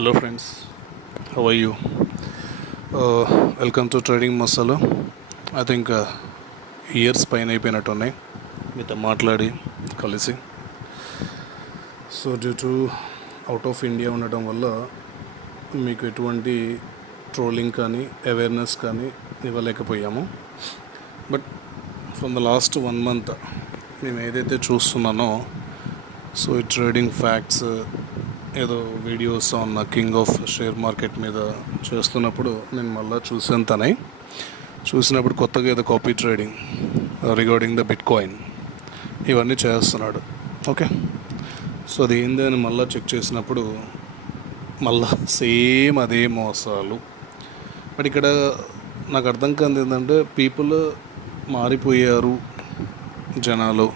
Hello friends, how are you? Welcome to Trading Masala. I think years పైన అయిపోయినట్టున్నాయి మీతో మాట్లాడి కలిసి. So due to out of India ఉండటం వల్ల మీకు ఎటువంటి ట్రోలింగ్ కానీ అవేర్నెస్ కానీ ఇవ్వలేకపోయాము. But from the last 1 month మేము ఏదైతే చూస్తున్నానో, సో ఈ ట్రేడింగ్ ఫ్యాక్ట్స్ ఏదో videos on king of share market మీద చేస్తున్నప్పుడు నేను మళ్ళీ చూసినప్పుడు కొత్తగా ఏదో copy trading regarding the bitcoin ఇవన్నీ చేస్తున్నాడు. ఓకే, సో అది ఏంది అని మళ్ళీ చెక్ చేసినప్పుడు మళ్ళా సేమ్ అదే మోసాలు. బట్ ఇక్కడ నాకు అర్థం కాదు ఏంటంటే, పీపుల్ మారిపోయారు, జనాలు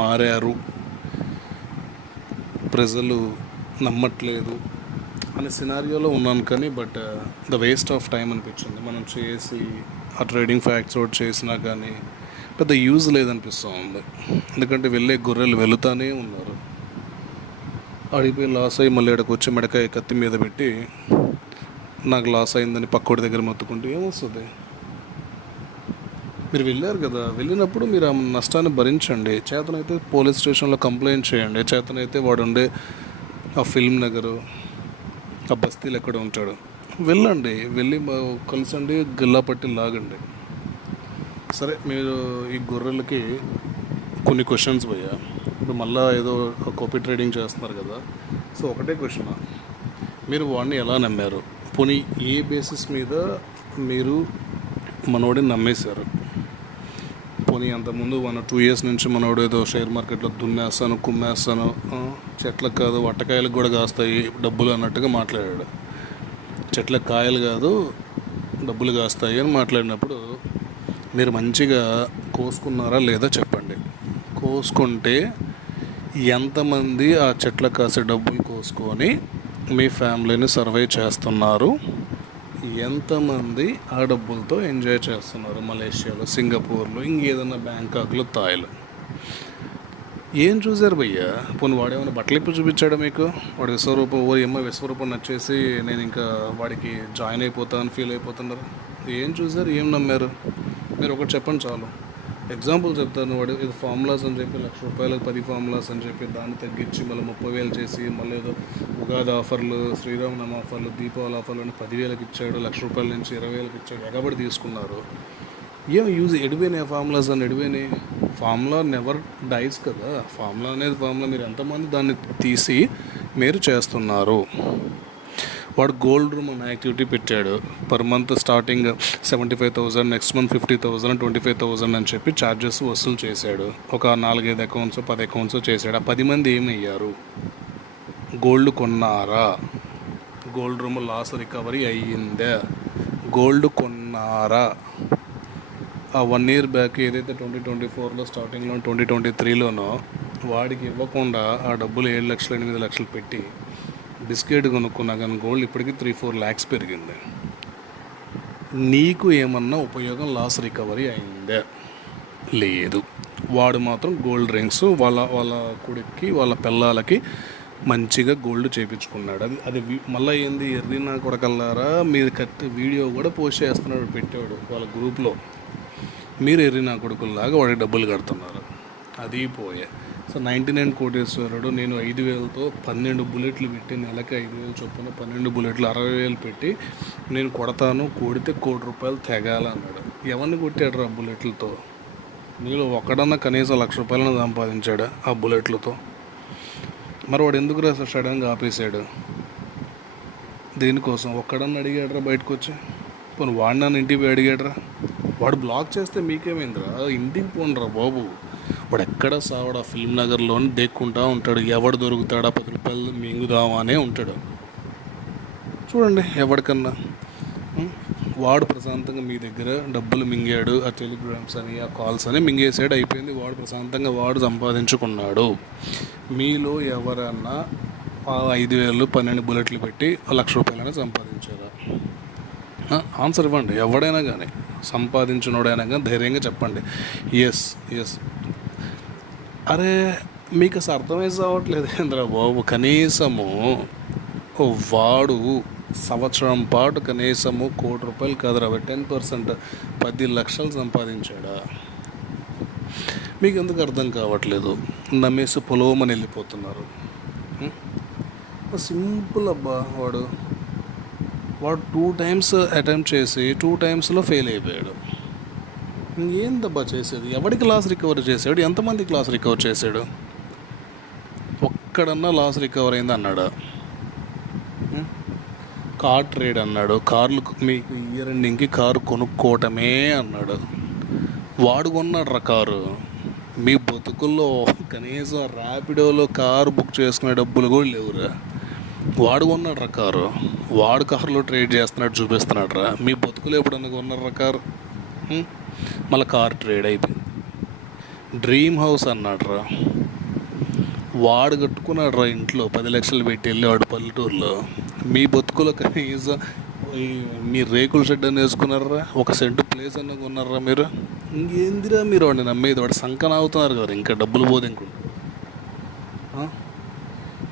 మారారు, ప్రజలు నమ్మట్లేదు అనే సినారియోలో ఉన్నాను. కానీ but the waste of time అనిపించింది. మనం చేసి ఆ ట్రేడింగ్ ఫ్యాక్ట్స్ అవుట్ చేసినా కానీ పెద్ద యూజ్ లేదనిపిస్తూ ఉంది. ఎందుకంటే వెళ్ళే గొర్రెలు వెళుతూనే ఉన్నారు. అడిగిపోయి లాస్ అయ్యి మళ్ళీ ఇక్కడికి వచ్చి మెడకాయ కత్తి మీద పెట్టి నాకు లాస్ అయిందని పక్కోడి దగ్గర మొత్తుకుంటే ఏమొస్తుంది? మీరు వెళ్ళారు కదా, వెళ్ళినప్పుడు మీరు ఆ నష్టాన్ని భరించండి. చేతనైతే పోలీస్ స్టేషన్లో కంప్లైంట్ చేయండి. చేతనైతే వాడు ఉండే ఆ ఫిల్మ్ నగరు, ఆ బస్తీలు ఎక్కడ ఉంటాడు, వెళ్ళండి, వెళ్ళి కలిసండి, గిల్లా పట్టి లాగండి. సరే, మీరు ఈ గొర్రెలకి కొన్ని క్వశ్చన్స్ పోయా. ఇప్పుడు మళ్ళీ ఏదో కాపీ ట్రేడింగ్ చేస్తున్నారు కదా, సో ఒకటే క్వశ్చన్, మీరు వాడిని ఎలా నమ్మారు? పోనీ ఏ బేసిస్ మీద మీరు మనోడిని నమ్మేశారు? పోనీ అంతకుముందు 1-2 years నుంచి మనోడు ఏదో షేర్ మార్కెట్లో దున్నేస్తాను, కుమ్మేస్తాను, చెట్లకు కాదు వట్టకాయలకు కూడా కాస్తాయి డబ్బులు అన్నట్టుగా మాట్లాడాడు. చెట్లకు కాయలు కాదు డబ్బులు కాస్తాయి అని మాట్లాడినప్పుడు మీరు మంచిగా కోసుకున్నారా లేదా చెప్పండి. కోసుకుంటే ఎంతమంది ఆ చెట్లకు కాసే డబ్బులు కోసుకొని మీ ఫ్యామిలీని సర్వైవ్ చేస్తున్నారు? ఎంతమంది ఆ డబ్బులతో ఎంజాయ్ చేస్తున్నారు? మలేషియాలో, సింగపూర్లో, ఇంకేదన్నా బ్యాంకాక్లో, థాయిలో ఏం చూశారు భయ్యా? పోనీ వాడేమైనా బట్టలు ఇప్పు చూపించాడు మీకు? వాడు విశ్వరూపం నచ్చేసి నేను ఇంకా వాడికి జాయిన్ అయిపోతాను ఫీల్ అయిపోతున్నారు. ఏం చూశారు? ఏం నమ్మారు? మీరు ఒకటి చెప్పండి చాలు. ఎగ్జాంపుల్ చెప్తాను. వాడు ఇది ఫార్ములాస్ అని చెప్పి ₹1,00,000 10 ఫార్ములాస్ అని చెప్పి దాన్ని తగ్గించి మళ్ళీ 30,000 చేసి మళ్ళీ ఏదో ఉగాది ఆఫర్లు, శ్రీరామనవమి ఆఫర్లు, దీపావళి ఆఫర్లు అని 10,000కి ఇచ్చాడు, ₹1,00,000 నుంచి 20,000కి ఇచ్చాడు, ఎగబడి తీసుకున్నారు. ఏం యూజ్? ఎడిపోయినాయి ఫార్ములాస్ అని, ఎడిపోయినాయి. ఫార్ములా నెవర్ డైస్ కదా. ఫార్ములా అనేది ఫార్ములా. మీరు ఎంతమంది దాన్ని తీసి మీరు చేస్తున్నారు? వాడు గోల్డ్ రూమ్ అనే యాక్టివిటీ పెట్టాడు. Per month starting 75,000, next month 50,000, 25,000 అని చెప్పి ఛార్జెస్ వసూలు చేశాడు. ఒక 4-5 అకౌంట్స్, 10 అకౌంట్స్ చేశాడు. ఆ 10 మంది ఏమయ్యారు? గోల్డ్ కొన్నారా? గోల్డ్ రూమ్ లాస్ రికవరీ అయ్యిందా? గోల్డ్ కొన్నారా? ఆ 1 year బ్యాక్ ఏదైతే 2024లో స్టార్టింగ్లో 2023లోనో వాడికి ఇవ్వకుండా ఆ డబ్బులు 7 లక్షలు 8 లక్షలు పెట్టి బిస్కెట్ కొనుక్కున్నా కానీ గోల్డ్ ఇప్పటికీ 3-4 lakhs పెరిగింది. నీకు ఏమన్నా ఉపయోగం, లాస్ రికవరీ అయిందా? లేదు. వాడు మాత్రం గోల్డ్ రింగ్స్ వాళ్ళ కొడుక్కి, వాళ్ళ పిల్లలకి మంచిగా గోల్డ్ చేయించుకున్నాడు. అది మళ్ళీ ఏంది, ఎర్రినా కొడకల్లారా, మీరు వీడియో కూడా పోస్ట్ చేస్తున్నాడు, పెట్టాడు వాళ్ళ గ్రూప్లో. మీరు ఎర్రినా కొడుకుల్లాగా వాడికి డబ్బులు కడుతున్నారు. అది పోయే. సో 99 కోటేశ్వరుడు, నేను 5,000తో 12 బుల్లెట్లు పెట్టి నెలకి 5,000 చొప్పున 12 బుల్లెట్లు 60,000 పెట్టి నేను కొడతాను, కొడితే ₹1,00,000 తెగాలన్నాడు. ఎవరిని కొట్టాడు ఆ బుల్లెట్లతో? నీలో ఒక్కడన్నా కనీసం ₹1,00,000 సంపాదించాడు ఆ బుల్లెట్లతో? మరి వాడు ఎందుకు సడన్గా ఆపేశాడు? దేనికోసం? ఒక్కడన్నా అడిగాడరా బయటకు వచ్చి? పోనీ వాడు నన్ను ఇంటికి పోయి అడిగాడరా? వాడు బ్లాక్ చేస్తే మీకేమైందిరా? ఇంటికి పోండిరా బాబు. వాడు ఎక్కడ సావాడు? ఆ ఫిల్మ్ నగర్లోని దేక్కుంటా ఉంటాడు. ఎవడు దొరుకుతాడా ₹10 మింగుదామానే ఉంటాడు. చూడండి, ఎవరికన్నా వాడు ప్రశాంతంగా మీ దగ్గర డబ్బులు మింగాడు. ఆ టెలిగ్రామ్స్ అని, ఆ కాల్స్ అని మింగేసాడు, అయిపోయింది. వాడు ప్రశాంతంగా వాడు సంపాదించుకున్నాడు. మీలో ఎవరన్నా 5,000 12 బుల్లెట్లు పెట్టి ₹1,00,000 సంపాదించారా? ఆన్సర్ ఇవ్వండి. ఎవడైనా కానీ, సంపాదించినోడైనా కానీ ధైర్యంగా చెప్పండి ఎస్. అరే మీకు అసలు అర్థమైతే అవ్వట్లేదు ఏంద్రా బాబు. కనీసము వాడు సంవత్సరం పాటు కనీసము ₹1,00,00,000 కాదురా 10% 10 లక్షలు సంపాదించాడా? మీకు ఎందుకు అర్థం కావట్లేదు? నమ్మేసి పొలవమని వెళ్ళిపోతున్నారు. సింపుల్ అబ్బా. వాడు 2 టైమ్స్ అటెంప్ట్ చేసి 2 టైమ్స్లో ఫెయిల్ అయిపోయాడు. ఏందబ్బా చేసేది? ఎవడికి లాస్ రికవర్ చేశాడు? ఎంతమందికి లాస్ రికవర్ చేశాడు? ఒక్కడన్నా లాస్ రికవర్ అయింది అన్నాడా? కార్ ట్రేడ్ అన్నాడు, కార్లు మీకు ఇయర్ ఎండింగ్కి కారు కొనుక్కోవటమే అన్నాడు. వాడు కొన్నాడు కారు. మీ బతుకుల్లో కనీసం ర్యాపిడోలో కారు బుక్ చేసుకునే డబ్బులు కూడా లేవురా. వాడు కొన్నాడు కారు. వాడు కారులో ట్రేడ్ చేస్తున్నాడు చూపిస్తున్నాడు రా. మీ బతుకులు ఎప్పుడన్నా కొన్నారా కారు? మళ్ళీ కార్ ట్రేడ్ అయిపోయింది. డ్రీమ్ హౌస్ అన్నాడు రా. వాడు కట్టుకున్నాడు రా ఇంట్లో 10 లక్షలు పెట్టి వెళ్ళేవాడు పల్లెటూరులో. మీ బతుకులో కనీసం మీ రేకుల షెడ్ అని వేసుకున్నారా? 1 సెంటు ప్లేస్ అన్న కొన్నారా మీరు? ఇంకేందిరా మీరు వాడిని నమ్మేది? వాడు సంకన అవుతున్నారు కదా. ఇంకా డబ్బులు పోదు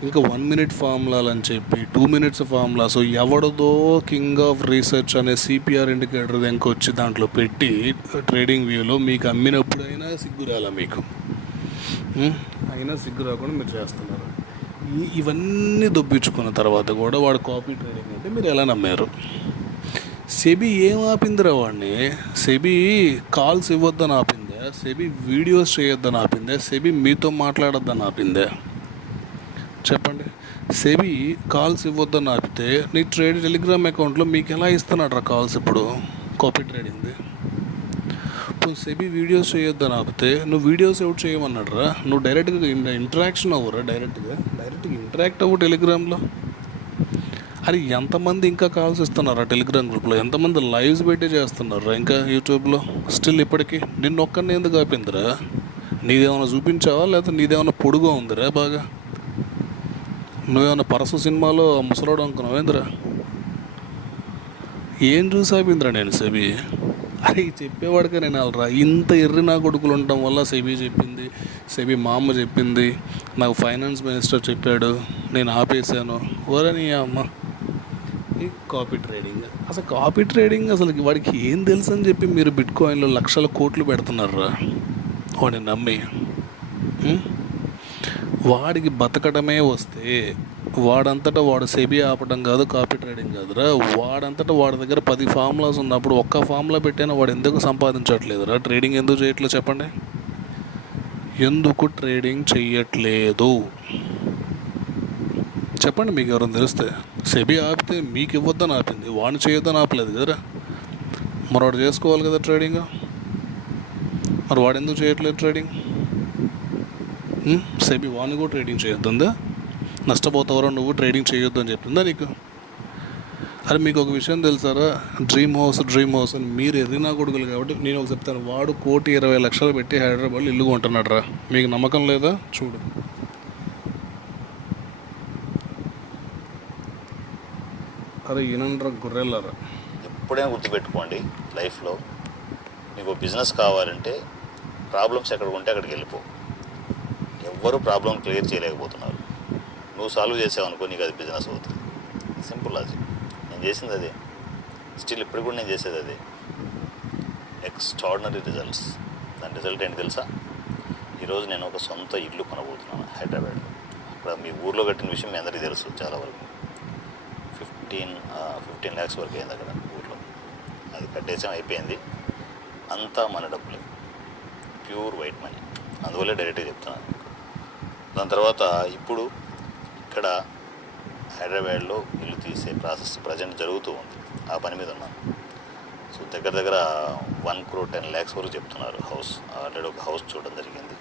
ఇంకా 1 మినిట్ ఫార్ములాలు అని చెప్పి 2 మినిట్స్ ఫార్ములా. సో ఎవడదో కింగ్ ఆఫ్ రీసెర్చ్ అనే సిపిఆర్ ఇండికేటర్ వచ్చి దాంట్లో పెట్టి ట్రేడింగ్ వ్యూలో మీకు అమ్మినప్పుడైనా సిగ్గు రాలా మీకు? అయినా సిగ్గు రాకుండా మీరు చేస్తున్నారు. ఇవన్నీ దొబ్బించుకున్న తర్వాత కూడా వాడు కాపీ ట్రేడింగ్ అంటే మీరు ఎలా నమ్మారు? సెబీ ఏం ఆపిందిరా వాడిని? సెబీ కాల్స్ ఇవ్వద్దని ఆపిందే? సెబీ వీడియోస్ చేయొద్దని ఆపిందే? సెబీ మీతో మాట్లాడొద్దని ఆపిందే? చెప్పండి. సెబీ కాల్స్ ఇవ్వద్దని ఆపితే నీ టెలిగ్రామ్ అకౌంట్లో మీకు ఎలా ఇస్తున్నాడు రా కాల్స్ ఇప్పుడు? కాపీ ట్రేడింగ్ది. ఇప్పుడు సెబీ వీడియోస్ చేయొద్దని ఆపితే నువ్వు వీడియోస్ ఎవరు చేయమన్నాడు రా? నువ్వు డైరెక్ట్గా ఇంటరాక్షన్ అవ్వరా? డైరెక్ట్గా ఇంటరాక్ట్ అవ్వు టెలిగ్రామ్లో. అది ఎంతమంది ఇంకా కాల్స్ ఇస్తున్నారా టెలిగ్రామ్ గ్రూప్లో? ఎంతమంది లైవ్స్ పెట్టి చేస్తున్నారా ఇంకా యూట్యూబ్లో? స్టిల్ ఇప్పటికీ నిన్ను ఒక్కడిని ఎందుకు ఆపిందిరా? నీదేమైనా చూపించావా? లేకపోతే నీదేమైనా పొడుగా ఉందిరా బాగా? నువ్వేమన్నా పరసు సినిమాలో ముసలోడు అనుకున్నావేంద్రా? ఏం చూసి ఆపిందిరా నేను సెబీ? అరే చెప్పేవాడిగా నేను వెళ్ళరా. ఇంత ఎర్రి నా కొడుకులు ఉండటం వల్ల సెబీ చెప్పింది, సెబీ మా అమ్మ చెప్పింది, నాకు ఫైనాన్స్ మినిస్టర్ చెప్పాడు, నేను ఆపేసాను. ఓరని అమ్మ ఈ కాపీ ట్రేడింగ్. అసలు కాపీ ట్రేడింగ్ అసలు వాడికి ఏం తెలుసు అని చెప్పి మీరు బిట్ కాయిన్లో లక్షల కోట్లు పెడుతున్నారా వాడిని నమ్మి? వాడికి బతకడమే వస్తే వాడంతటా వాడు సెబీ ఆపడం కాదు, కాపీ ట్రేడింగ్ కాదురా. వాడంతటా వాడి దగ్గర 10 ఫార్ములాస్ ఉన్నప్పుడు ఒక్క ఫార్ములా పెట్టైనా వాడు ఎందుకు సంపాదించట్లేదురా? ట్రేడింగ్ ఎందుకు చేయట్లేదు చెప్పండి? ఎందుకు ట్రేడింగ్ చెయ్యట్లేదు చెప్పండి? మీకు ఎవరైనా తెలిస్తే. సెబీ ఆపితే మీకు ఇవ్వద్దని ఆపింది, వాడిని చేయొద్దని ఆపలేదు కదరా. మరి వాడు చేసుకోవాలి కదా ట్రేడింగ్. మరి వాడు ఎందుకు చేయట్లేదు ట్రేడింగ్? సెబీ వాడిని కూడా ట్రేడింగ్ చేయొద్దా? నష్టపోతావరా నువ్వు, ట్రేడింగ్ చేయొద్దు అని చెప్తుందా నీకు? అరే మీకు ఒక విషయం తెలుసారా? డ్రీమ్ హౌస్ అని మీరు ఎర్రినా కొడుకులు కాబట్టి నేను ఒక చెప్తాను. వాడు 1,20,00,000 పెట్టి హైదరాబాద్లో ఇల్లు కొంటున్నాడు రా. మీకు నమ్మకం లేదా? చూడు. అరే ఈయనండ్రా గొర్రెలారా. ఎప్పుడైనా గుర్తుపెట్టుకోండి, లైఫ్లో మీకు బిజినెస్ కావాలంటే ప్రాబ్లమ్స్ ఎక్కడ ఉంటే అక్కడికి వెళ్ళిపో. ఎవ్వరూ ప్రాబ్లం క్లియర్ చేయలేకపోతున్నారు. నువ్వు సాల్వ్ చేసావనుకో నీకు అది బిజినెస్ అవుతుంది. Simple logic. నేను చేసింది అదే, స్టిల్ ఇప్పుడు కూడా నేను చేసేది అదే. Extraordinary results. దాని రిజల్ట్ ఏంటి తెలుసా? ఈరోజు నేను ఒక సొంత ఇల్లు కొనబోతున్నాను హైదరాబాద్లో. అక్కడ మీ ఊర్లో కట్టిన విషయం మీ అందరికీ తెలుసు. చాలా వరకు 15 lakhs వరకు అయింది అక్కడ ఊర్లో. అది కట్టేసాం, అయిపోయింది. అంతా మన డబ్బులే, ప్యూర్ వైట్ మనీ. అందువల్లే డైరెక్ట్గా చెప్తున్నాను. దాని తర్వాత ఇప్పుడు ఇక్కడ హైదరాబాద్లో ఇల్లు తీసే ప్రాసెస్ ప్రజెంట్ జరుగుతూ ఉంది. ఆ పని మీద ఉన్నాను. సో దగ్గర 1,10,00,000 వరకు చెప్తున్నారు హౌస్. ఆల్రెడీ ఒక హౌస్ చూడడం జరిగింది.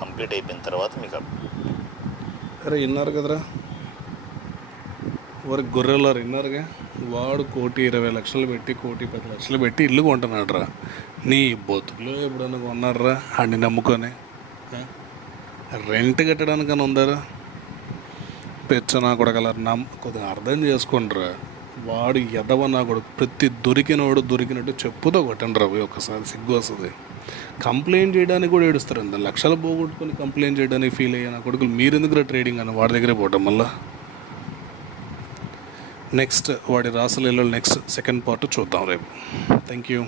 కంప్లీట్ అయిపోయిన తర్వాత మీకు అరే విన్నారు కదరా వారి గొర్రెలారు, విన్నారుగా. వాడు 1,20,00,000 పెట్టి 1,10,00,000 పెట్టి ఇల్లు కొంటున్నాడు రా. నీ బతుకులో ఎప్పుడన్నా కొన్నారా ఆడిని నమ్ముకొని? రెంట్ కట్టడానికన్నా ఉందారా? పెచ్చనా కొడగలరు. కొద్దిగా అర్థం చేసుకుంటారా. వాడు ఎదవ నా కొడుకు. ప్రతి దొరికినవాడు దొరికినట్టు చెప్పుతో కొట్టండి రా. ఒక్కసారి సిగ్గు వస్తుంది. కంప్లైంట్ చేయడానికి కూడా ఏడుస్తారు. అంత లక్షలు పోగొట్టుకొని కంప్లైంట్ చేయడానికి ఫీల్ అయ్యా నా కొడుకులు. మీరెందుకురా ట్రేడింగ్ అని వాడి దగ్గరే పోవటం మళ్ళా నెక్స్ట్ వాడి రాసలీలలో నెక్స్ట్ సెకండ్ పార్ట్ చూద్దాం రేపు. Thank you.